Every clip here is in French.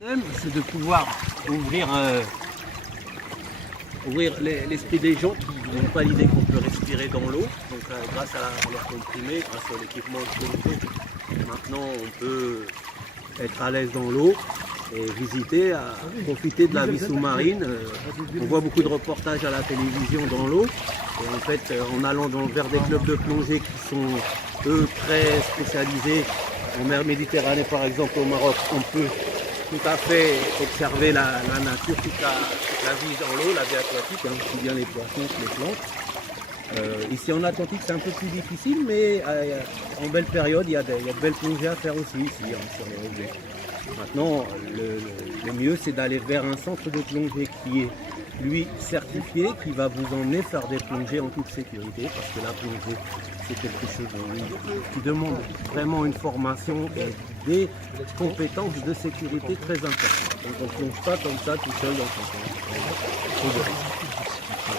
C'est de pouvoir ouvrir l'esprit des gens qui n'ont pas l'idée qu'on peut respirer dans l'eau. Donc grâce à l'air comprimé, grâce à l'équipement de plongée, maintenant on peut être à l'aise dans l'eau et visiter, profiter de la vie sous-marine. On voit beaucoup de reportages à la télévision dans l'eau. Et en fait, en allant vers des clubs de plongée qui sont, eux, très spécialisés, en mer Méditerranée par exemple, au Maroc, on peut tout à fait observer la nature, toute la vie dans l'eau, la vie aquatique, hein, aussi bien les poissons que les plantes. Ici en Atlantique c'est un peu plus difficile, mais en belle période il y a de belles plongées à faire aussi ici, hein, sur les relevés. Maintenant le mieux c'est d'aller vers un centre de plongée qui est lui certifié, qui va vous emmener faire des plongées en toute sécurité, parce que la plongée c'est quelque chose qui demande vraiment une formation et des compétences de sécurité très importantes. Donc on ne plonge pas comme ça tout seul dans son coin.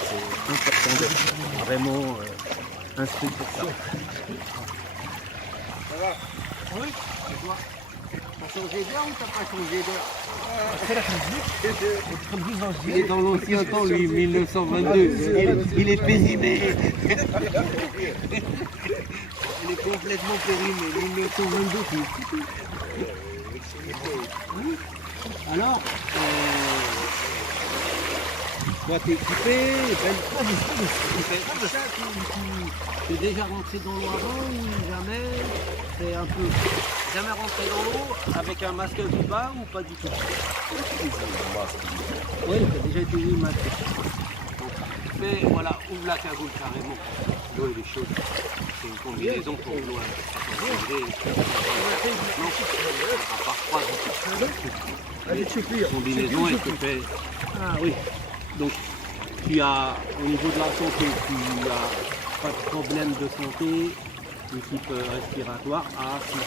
C'est important d'être vraiment instruit pour ça. Ça va? Oui, c'est toi. T'as changé d'air ou t'as pas changé d'air? Il est dans l'ancien temps, lui, 1922. Il est périmé. Il est complètement périmé. 1922, c'est alors, toi t'es équipé, tu es déjà rentré dans l'eau avant ou jamais? C'est un peu jamais rentré dans l'eau avec un masque du bas ou pas du tout? Oui, tu as déjà été mis masqué. Donc, fais, voilà, ouvre la cagoule carrément. L'eau elle est chaude. C'est une combinaison pour l'eau. Non, à part froid du tout. La combinaison elle te fait. Ah oui. Donc tu as au niveau de la santé, tu n'as pas de problème de santé de type respiratoire. Ah si.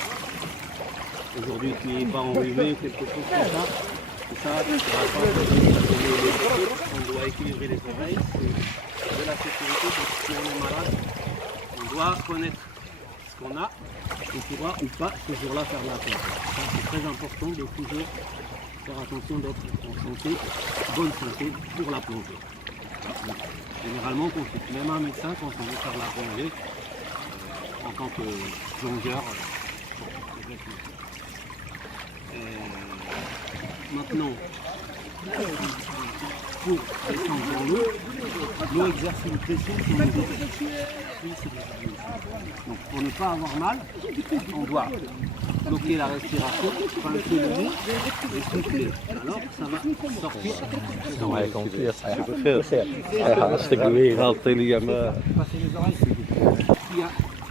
Aujourd'hui tu n'es pas enrhumé, quelque chose comme ça. Et ça, tu n'auras pas de on doit équilibrer les oreilles, c'est de la sécurité, donc si on est malade, on doit connaître ce qu'on a et pourra ou pas ce jour-là faire la plongée. Ça c'est très important de toujours faire attention d'être en santé, bonne santé pour la plongée. Donc, généralement, on consulte même un médecin quand on veut faire la plongée en tant que plongeur. Maintenant, pour descendre dans l'eau, l'eau exerce une pression sur nos oreilles. Donc pour ne pas avoir mal, on doit bloquer la respiration, pincer le nez et souffler. Alors ça va sortir.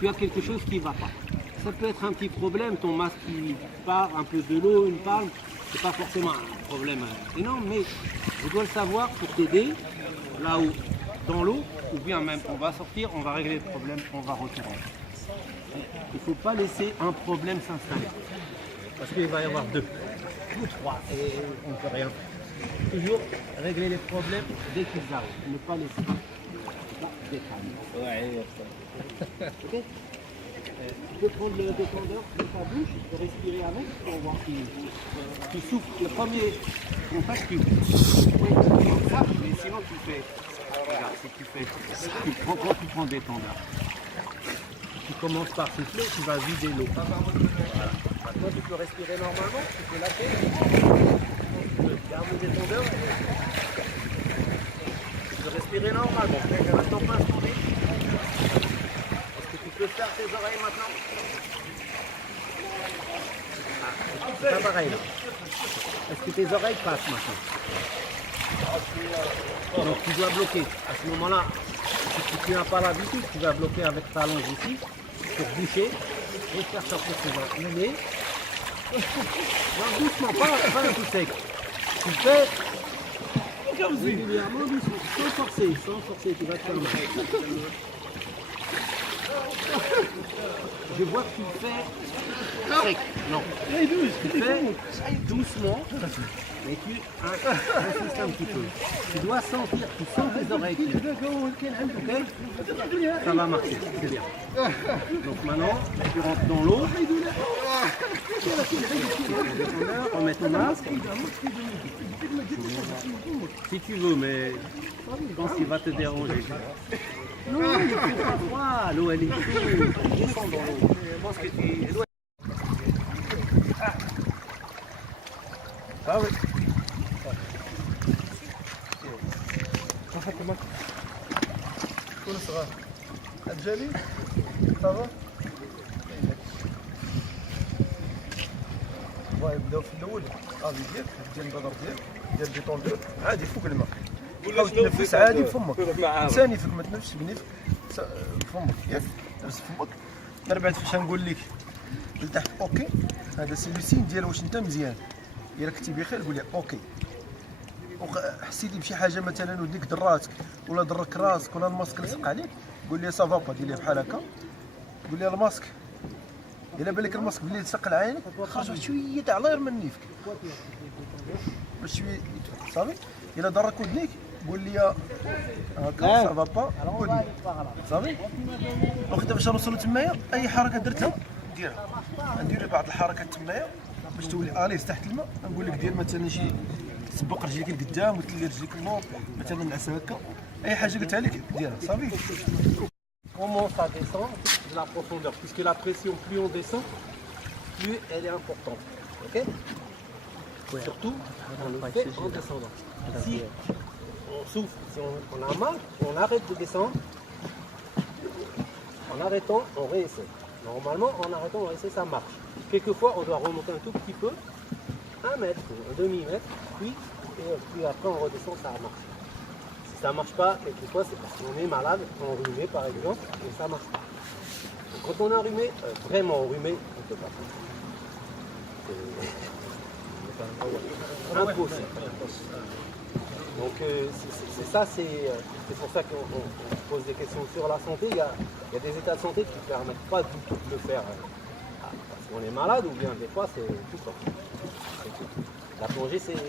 Tu as quelque chose qui ne va pas. Ça peut être un petit problème, ton masque qui part, un peu de l'eau, une palme. C'est pas forcément un problème énorme, mais je dois le savoir pour t'aider là où, dans l'eau, ou bien même on va sortir, on va régler le problème, on va retourner. Il ne faut pas laisser un problème s'installer, parce qu'il va y avoir deux ou trois et on ne peut rien faire. Toujours régler les problèmes dès qu'ils arrivent, ne pas laisser. Okay. Tu peux prendre le détendeur de ta bouche, tu peux respirer avec pour voir tu souffles. Le premier contact, tu comme ça, mais sinon tu fais. Regarde, si tu fais. Quand tu prends le détendeur, tu commences par souffler, tu vas vider l'eau. Voilà. Maintenant tu peux respirer normalement, tu peux lâcher. Tu peux garder le détendeur. Tu peux respirer normalement. Maintenant pince ton nez. Tu peux faire tes oreilles maintenant? Ah, c'est pas pareil là. Est-ce que tes oreilles passent maintenant? Donc tu dois bloquer. À ce moment-là, si tu n'as pas l'habitude, tu vas bloquer avec ta langue ici pour boucher et faire sortir tes oreilles. Mais non, doucement, pas un coup sec. Tu fais régulièrement, doucement, sans forcer, tu vas te calmer. Je vois que tu le fais sec. Non. Tu fais doucement, mais tu insistes un petit peu. Tu dois sentir, tu sens tes oreilles. Ok? Ça va marcher, c'est bien. Donc maintenant, tu rentres dans l'eau. Remets ton masque. Si tu veux, mais je pense qu'il va te déranger. Non, il ne fait pas froid, l'eau elle est chaude. Descends dans l'eau. Je pense que tu... Ah oui. كل صغار الجلي صافا نبداو في الاول غادي ديالك ديال البدر ديال البيطون ديالك عادي فوق الماء حاول تنفس عادي بفمك ثاني فيك ما تنفسش بنفسك بفمك ياك تنفس بفمك من بعد فاش نقول لك لتحت اوكي هذا سي لو سين ديال واش انت مزيان الا كنتي بخير قول لي اوكي حسيتي بشي حاجه مثلا وديك دراتك ولا درك راسك ولا الماسك لصق عليك قول لي سافا با دير لي بحال هكا قول لي الماسك الا بان لك الماسك بلي لصق لعينك خرج واحد شويه تاع لاير من نيفك باش شويه صافي الا ضرك ودنيك قول لي هكا سافا با ودني صافي وقت باش نوصلوا تمايا اي حركه درتها ديرها ندير بعض الحركات تمايا باش تولي اليز تحت الماء نقول لك دير مثلا شي تسبق رجليك لقدام وتلي رجليك اللور مثلا نعس هكا اي حاجه قلتها لك ديرها صافي. Comment ça descend de la profondeur, puisque la pression, plus on descend, plus elle est importante. Ok? Surtout, on le fait en descendant. Si on souffre, si on a mal, on arrête de descendre. En arrêtant, on réessaie. Normalement, en arrêtant, on réessaie, ça marche. Quelquefois, on doit remonter un tout petit peu, 1 mètre, un demi-mètre, puis après on redescend, ça marche. Si ça ne marche pas, quelquefois c'est parce qu'on est malade, enrhumé par exemple, et ça ne marche pas. Donc, quand on est enrhumé, vraiment enrhumé, on ne peut pas faire. C'est impossible. Donc c'est ça, c'est pour ça qu'on pose des questions sur la santé. Il y a des états de santé qui ne permettent pas du tout de le faire. Parce qu'on est malade ou bien des fois c'est tout ça. La plongée c'est...